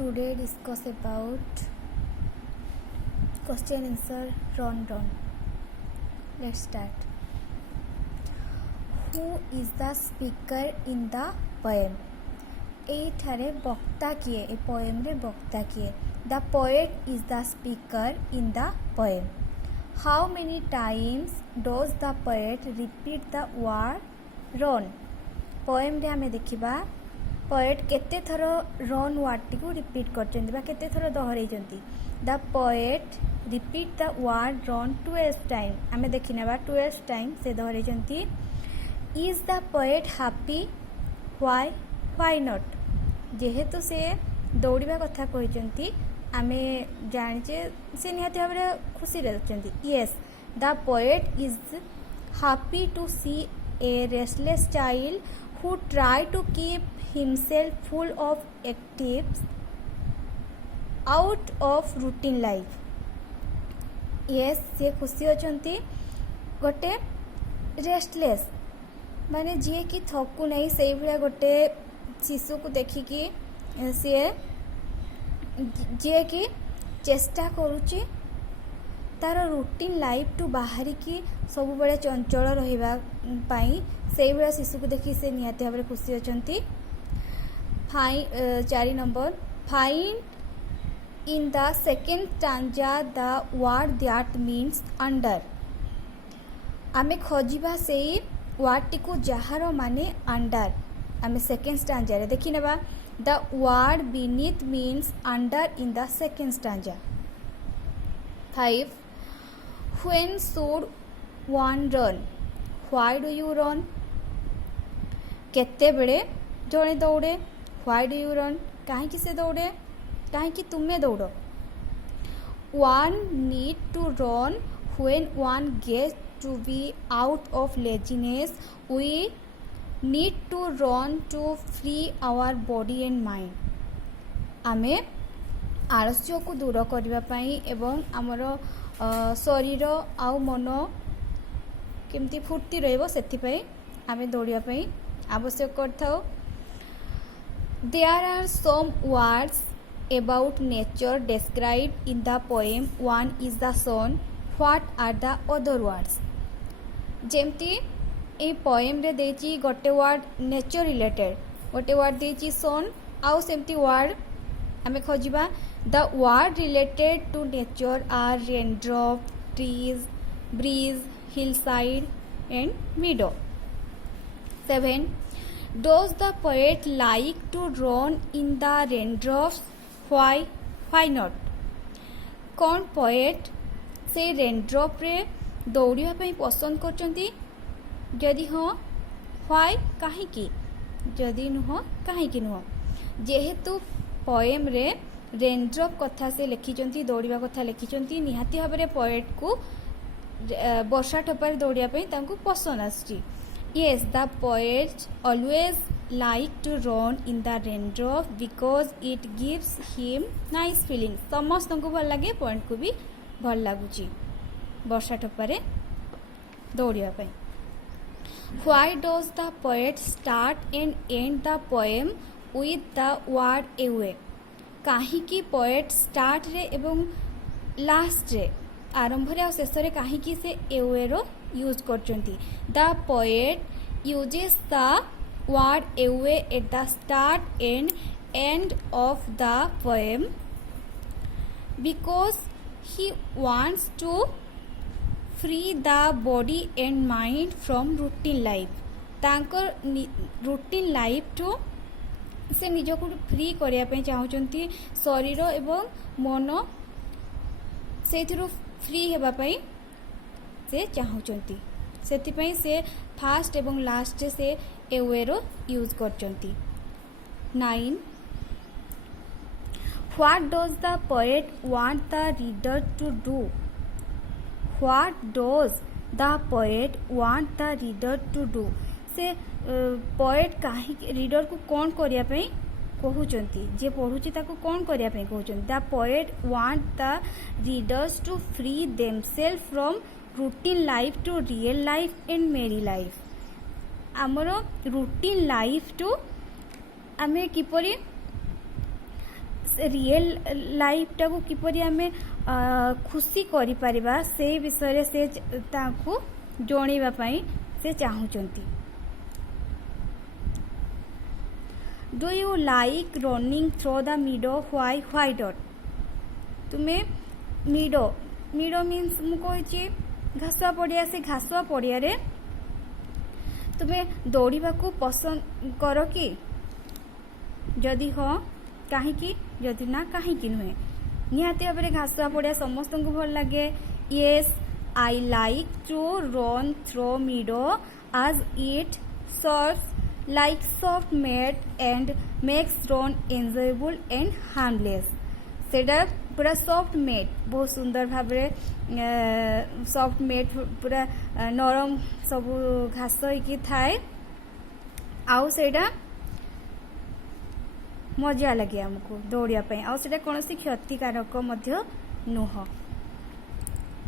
Today discuss about question answer run. Let's start. Who is the speaker in the poem? एठारे वक्ता किए ए poem रे वक्ता किए. The poet is the speaker in the poem. How many times does the poet repeat the word run? Poem रे हमें देखिबा poet केते थर रन वर्ड टी को रिपीट करचंती बा केते थर दोहरैचंती. The poet repeat the word run 12 time. हमें देखिनेबा 12 टाइम से दोहरैचंती. Is the poet happy? Why not? जेहेतु से दौड़िबा कथा कहचंती आमे जानिचे से निहाती भाबरे खुशी रहचंती. Yes, the poet is happy to see a restless child who try to keep himself full of activities out of routine life. Yes, से खुशी अछंती गोटे रेस्टलेस माने जी कि थकू नहीं से भलिया गोटे शिशु को देखिकी सी जी कि चेष्टा करुची तार रूटीन लाइफ टू बाहरी की सब बड़े चंचल रहिबा पाई से भलिया शिशु को देखि से निहाती भाबरे खुशी अछंती. 4 number find in the second stanza the word that means under. आमे खोजिबा से वर्ड टी को जहार माने अंडर. आमे सेकेंड स्टांजा रे देखि नेबा the word beneath means under in the second stanza. 5 When should one run? Why do you run? केते बेले जड़े दौड़े. Why do you run? कहीं से दौड़े, कहीं तुम्हें दौड़. One need to run when one gets to be out of laziness. We need to run to free our body and mind. आमे आलस्य को दूर करबा पई एवं हमरो शरीर आउ मन केमती फुर्ती रहिबो सेथिपई आमे दौड़िया पई आवश्यक करथाओ. There are some words about nature described in the poem. One is the sun. What are the other words? जेमती ए पोएम रे देची गोटे वर्ड नेचर रिलेटेड, गोटे वर्ड देची सन, आउ सेमती वर्ड आमे खोजिबा. The word related to nature are raindrop, trees, breeze, hillside and meadow. 7. Does the poet like to run in the raindrops? Why not? कौन poet से raindrop रे दौड़िया ପାଇଁ पसंद करचंती? जदि हाँ why काहेकि, जदि नुह काहेकि नुह. जेहेतु पोएम रे रेनड्रप कथा से लिखिचंती, दौड़िबा कथा लिखिचंती, निहाती भाबरे पोएट को वर्षा ठोपारे दौड़िया ପାଇଁ तांको पसंद आछि. Yes, the poet always like to run in the raindrop because it gives him nice feeling. समस्त को भल लागे, पोएट को भी भल लागुची वर्षा ठोपारे दौड़िया ପାଇଁ. Why does the poet start and end the poem with the word away? काहीकि पोएट स्टार्ट रे एवं लास्ट रे आरंभ रे और शेष रे काहीकि से एवे रो यूज करचंती. The poet uses the word away at the start and end of the poem because he wants to free the body and mind from routine life. तांकर रूटीन लाइफ टू से निजको फ्री करिया पे चाहउचंती, शरीर एवं मन से फ्री हेबा पई से चाहउचंती. सेति पई से फास्ट एवं लास्ट से एवेरो यूज करचंती. 9. What does the poet want the reader to do? What does the poet want the reader to do? से पोएट काहे रीडर को कौन करिया पे कहउचंती, जे पढुची ताको कौन करिया पे कहउचंती. The poet want the readers to free themselves from routine life to real life and merry life. आमर रूटीन लाइफ टू आमे किपरि रियल लाइफ टाको किपरि आमे खुशी करि परिबा से विषय से ताकू जणैबा पई से चाहुचंती। Do you like running through the meadow why not. तुम्हें मीडो मीडो मीन्स मु कहि घासुआ पड़िया से घासुआ पड़िया रे तुम्हें दौड़िबा को पसंद कर कि जदि हाँ कहीं जदि ना कहीं नुहे निहाती भाव में घासुआ पड़िया समस्त को भल लगे। Yes I like to run through meadow as it serves like soft made and makes run enjoyable and harmless. सेटा पूरा सॉफ्ट मेड बहुत सुंदर भाव सॉफ्ट मेड पूरा नरम सब घास होइकी थाए आउ सेटा मजा लगे आमको दौड़िया आउ सेटा कौन क्षतिकारक नुह।